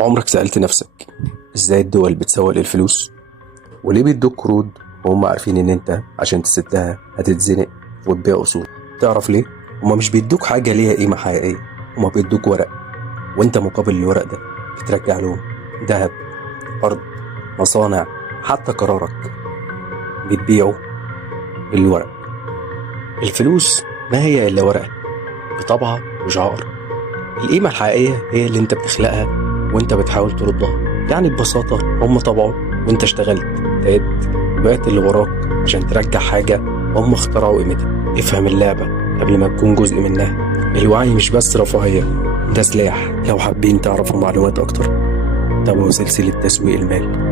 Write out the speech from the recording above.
عمرك سألت نفسك ازاي الدول بتسوق للفلوس؟ وليه بيدوك قروض وهم عارفين ان انت عشان تسدها هتتزنق وتبيع اصول؟ تعرف ليه؟ هما مش بيدوك حاجة ليها قيمة حقيقية، هما بيدوك ورق، وانت مقابل الورق ده بترجع لهم ذهب، ارض، مصانع، حتى قرارك بتبيعه بالورق. الفلوس ما هي الا ورقة بطبعة وشعار. القيمة الحقيقية هي اللي انت بتخلقها وانت بتحاول تردها. يعني ببساطة هم طبعوا وانت اشتغلت، تعبت، وبقيت اللي وراك عشان ترجع حاجة هم اخترعوا قيمتها. افهم اللعبة قبل ما تكون جزء منها. الوعي مش بس رفاهية، ده سلاح. لو حابين تعرفوا معلومات اكتر تابعوا سلسلة تسويق المال.